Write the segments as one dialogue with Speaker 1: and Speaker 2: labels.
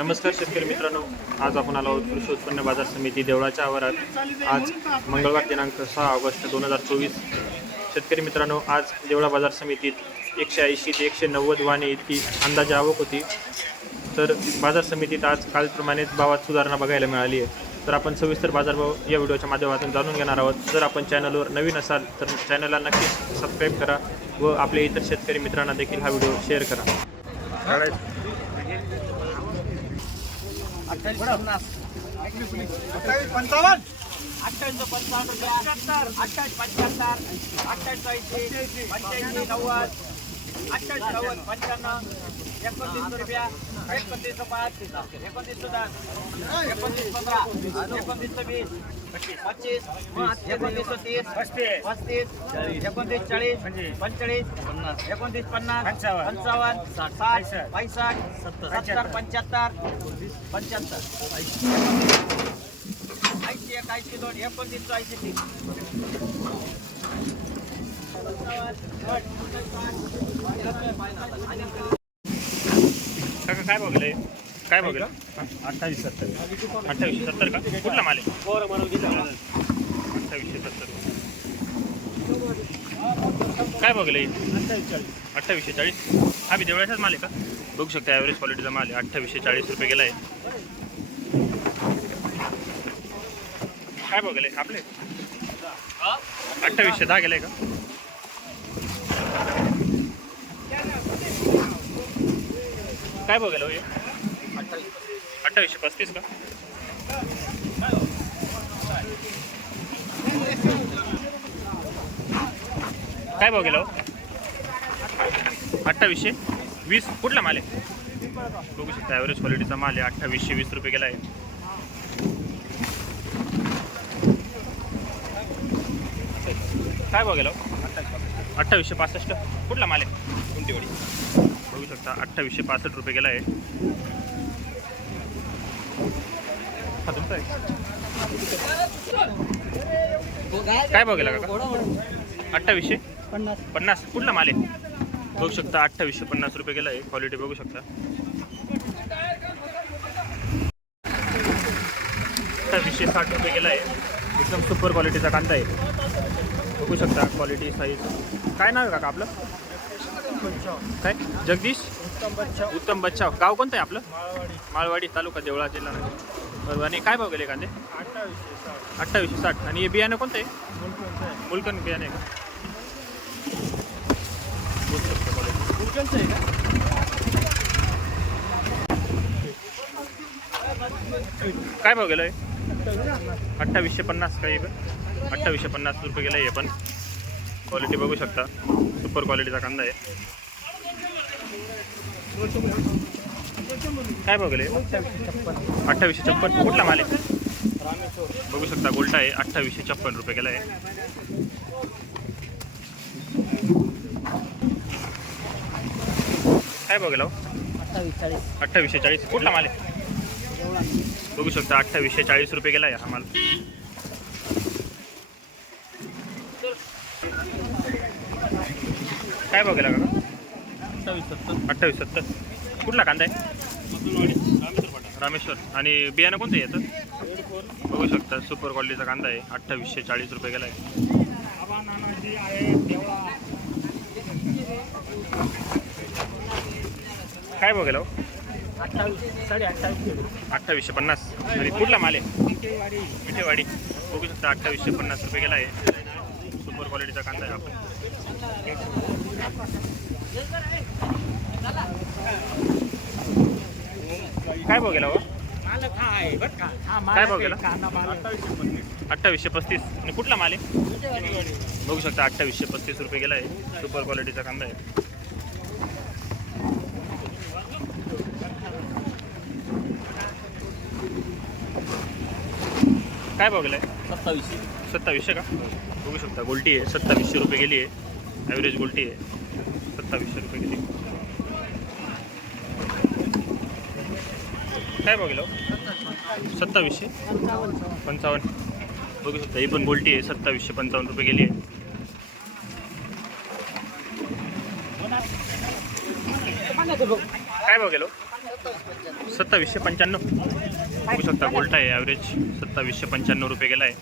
Speaker 1: नमस्कार शेतकरी मित्रांनो. आज आपण आलो आहोत कृषी उत्पन्न बाजार समिती देवळाच्या आवारात. आज मंगळवार दिनांक सहा ऑगस्ट दोन हजार चोवीस. शेतकरी मित्रांनो आज देवळा बाजार समितीत एकशे ऐंशी ते एकशे नव्वद वाणे इतकी अंदाजे आवक होती. तर बाजार समितीत आज कालप्रमाणेच भावात सुधारणा बघायला मिळाली आहे. तर आपण सविस्तर बाजारभाव या व्हिडिओच्या माध्यमातून जाणून घेणार आहोत. जर आपण चॅनलवर नवीन असाल तर चॅनलला नक्कीच सबस्क्राईब करा व आपल्या इतर शेतकरी मित्रांना देखील हा व्हिडिओ शेअर करा.
Speaker 2: अठ्ठावीस पंचावन्न. अठ्ठावीस पंचावन्न रुपये अठ्ठावीस पंच्याहत्तर अठ्ठावीस ऐंशी पंच्याऐंशी नव्वद. अठ्ठावीस नव्वद पंच्याण्णव एकोणतीस रुपया एकोणतीस पाच एकोणतीस दहा एकोणतीस पंधरा एकोणतीस वीस पच्चीस एकोणतीस तीस पस्तीस एकोणतीस चाळीस पंचेचाळीस पन्नास एकोणतीस पन्नास पंचावन्न साठ पैसष्ट सत्तर पंच्याहत्तर पंच्याहत्तर ऐंशी एक ऐंशी दोन एकोणतीस ऐंशी तीन
Speaker 1: काका काय बघले काय बघलं
Speaker 2: अठ्ठावीस सत्तर.
Speaker 1: अठ्ठावीसशे सत्तर का? कुठला माल आहे? अठ्ठावीसशे सत्तर. काय बघले अठ्ठावीसशे चाळीस. हा बी देवळाचाच माल आहे का? बघू शकता ॲव्हरेज क्वालिटीचा माल आहे. अठ्ठावीसशे चाळीस रुपये गेला आहे. काय बघले आपले? अठ्ठावीसशे दहा गेलाय का? काय बघायला हो अठ्ठावीसशे पस्तीस का? काय भाव गेला हो? अठ्ठावीसशे वीस कुठला माल आहे? बघू शकता ॲव्हरेज क्वालिटीचा माल आहे. अठ्ठावीसशे वीस रुपये गेला आहे. काय भाव गेला अठ्ठावीसशे पासष्ट. कुठला माल आहे? कुंटीवाडी बघू शकता अठ्ठावीसशे पासष्ट रुपये गेला आहे. हा तुमचा आहे? काय भाव गेला काका? अठ्ठावीसशे?
Speaker 2: पन्नास.
Speaker 1: पन्नास. कुठला माल आहे? बघू शकता अठ्ठावीसशे पन्नास रुपये गेला आहे. क्वालिटी बघू शकता. अठ्ठावीसशे साठ रुपये गेला आहे. एकदम सुपर क्वालिटीचा कांदा आहे. बघू शकता क्वालिटी साईज काय नाव आहे काका आपलं? काय? जगदीश? उत्तम बच्चाव. गाव कोणतं आहे आपलं? माळवाडी तालुका देवळा जिल्हा बरोबर. आणि काय भाव गेले कांदे? अठ्ठावीसशे साठ. आणि हे बियाणं कोणतं आहे? मुलकन बियाणे का? काय भाव गेलं अठ्ठावीसशे पन्नास काही अठ्ठावीसशे पन्नास रुपये गेलं आहे पण. क्वालिटी बघू शकता. सुपर क्वालिटीचा कांदा आहे. काय बघले? अठ्ठावीसशे छप्पन. कुठला माल आहे? बघू शकता गोल्टा आहे. अठ्ठावीसशे छप्पन रुपये गेला आहे. काय भाव हो? अठ्ठावीसशे चाळीस. कुठला माल आहे? बघू शकता अठ्ठावीसशे चाळीस रुपये गेला आहे हा माल. काय भाव गेला का?
Speaker 2: अठ्ठावीस सत्तर.
Speaker 1: अठ्ठावीस सत्तर. कुठला कांदा आहे? रामेश्वर आणि बियाणं कोणतं आहे याचं? बघू शकता. सुपर क्वालिटीचा कांदा आहे. अठ्ठावीसशे चाळीस रुपये गेला आहे काय
Speaker 2: अठ्ठावीस
Speaker 1: अठ्ठावीसशे पन्नास. आणि कुठला माल आहे? मिठेवाडी बघू शकता अठ्ठावीसशे पन्नास रुपये गेला आहे सुपर क्वालिटीचा कांदा आहे आपण काय भाव गेला हो?
Speaker 2: मालक हा आहे बरं का. हा
Speaker 1: काय भाव गेला?
Speaker 2: कांदा मालक.
Speaker 1: अठ्ठावीसशे पस्तीस. आणि कुठला माल आहे? बघू शकता अठ्ठावीसशे पस्तीस रुपये गेला आहे. सुपर क्वालिटीचा कांदा आहे. काय भाव गेला आहे?
Speaker 2: सत्तावीसशे.
Speaker 1: सत्तावीसशे का? बघू शकता गोल्टी आहे. सत्तावीसशे रुपये गेली आहे. ॲव्हरेज गोल्टी आहे. सत्तावीसशे रुपये गेली काय भाव गेलो हो? सत्तावीसशे? पंचावन्न. बघू शकता ही पण गोल्टी आहे सत्तावीसशे पंचावन्न रुपये गेली आहे. काय भाव गेलो हो? सत्तावीसशे पंच्याण्णव. बघू शकता गोल्टा आहे ॲव्हरेज सत्तावीसशे पंच्याण्णव रुपये गेला आहे.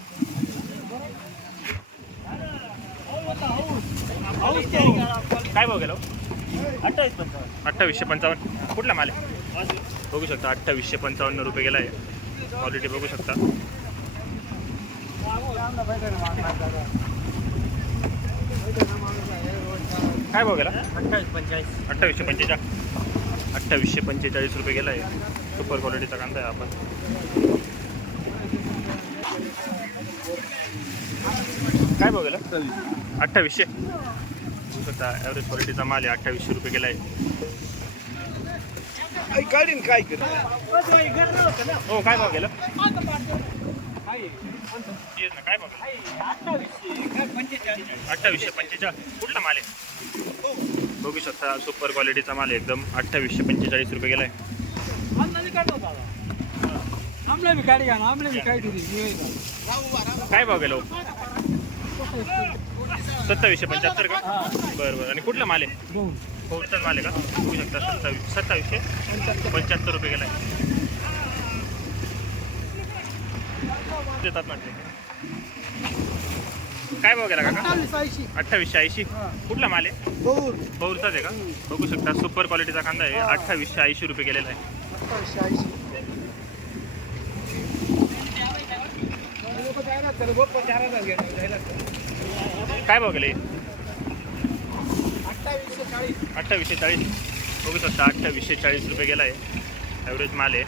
Speaker 1: काय भाव गेलो
Speaker 2: हो? अठ्ठावीस
Speaker 1: अठ्ठावीसशे पंचावन्न. कुठला माल आहे? बघू शकता अठ्ठावीसशे पंचावन्न रुपये गेला आहे क्वालिटी बघू शकता. काय भाव गेला?
Speaker 2: अठ्ठावीस पंचेचाळीस
Speaker 1: अठ्ठावीसशे पंचेचाळीस. अठ्ठावीसशे पंचेचाळीस रुपये गेला आहे सुपर क्वालिटीचा कांदा आहे आपण. काय भाव गेला? अठ्ठावीसशे. बघू शकता ॲव्हरेज क्वालिटीचा माल आहे अठ्ठावीसशे रुपये गेला आहे
Speaker 2: काढीन काय कर
Speaker 1: हो काय भाव गेला काय भाव अठ्ठावीसशे पंचेचाळीस. कुठला माल आहे? बघू शकता सुपर क्वालिटीचा माल आहे एकदम. अठ्ठावीसशे पंचेचाळीस रुपये गेलाय.
Speaker 2: ना काय
Speaker 1: भाव गेलो हो? सत्तावीसशे पंच्याहत्तर का? बरं बरं. आणि कुठला माल आहे? माल आहे का बघू शकता सत्तावीस सत्तावीसशे पंच्याहत्तर रुपये गेलाय. देतात म्हटले. काय भाव गेला काका? अठ्ठावीसशे ऐंशी. कुठला माल आहे? बहुरचाच आहे का? बघू शकता सुपर क्वालिटीचा कांदा आहे. अठ्ठावीसशे ऐंशी रुपये गेलेला आहे. काय भाव गेले? अठ्ठावीसशे चाळीस. बघू शकता अठ्ठावीसशे चाळीस रुपये गेला आहे ॲव्हरेज माल आहे.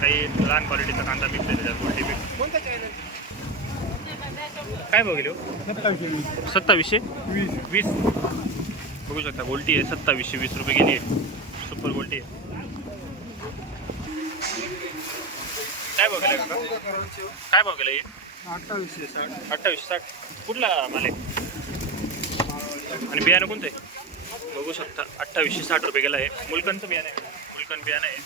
Speaker 1: काही लहान क्वालिटीचा कांदा पिकतो त्याच्यात मोठी पीक काय गेले हो? सत्तावीसशे वीस. बघू शकता गोल्टी आहे सत्तावीसशे वीस रुपये गेली आहे. सुपर गोल्टी आहे. काय काका? काय हे
Speaker 2: अठ्ठावीसशे साठ.
Speaker 1: अठ्ठावीस साठ. कुठला माल आहे? आणि बियाणं कोणतं आहे? बघू शकता. अठ्ठावीसशे साठ रुपये गेला आहे. मुलकनचं बियाणं आहे. मुलकन बियाणं आहे.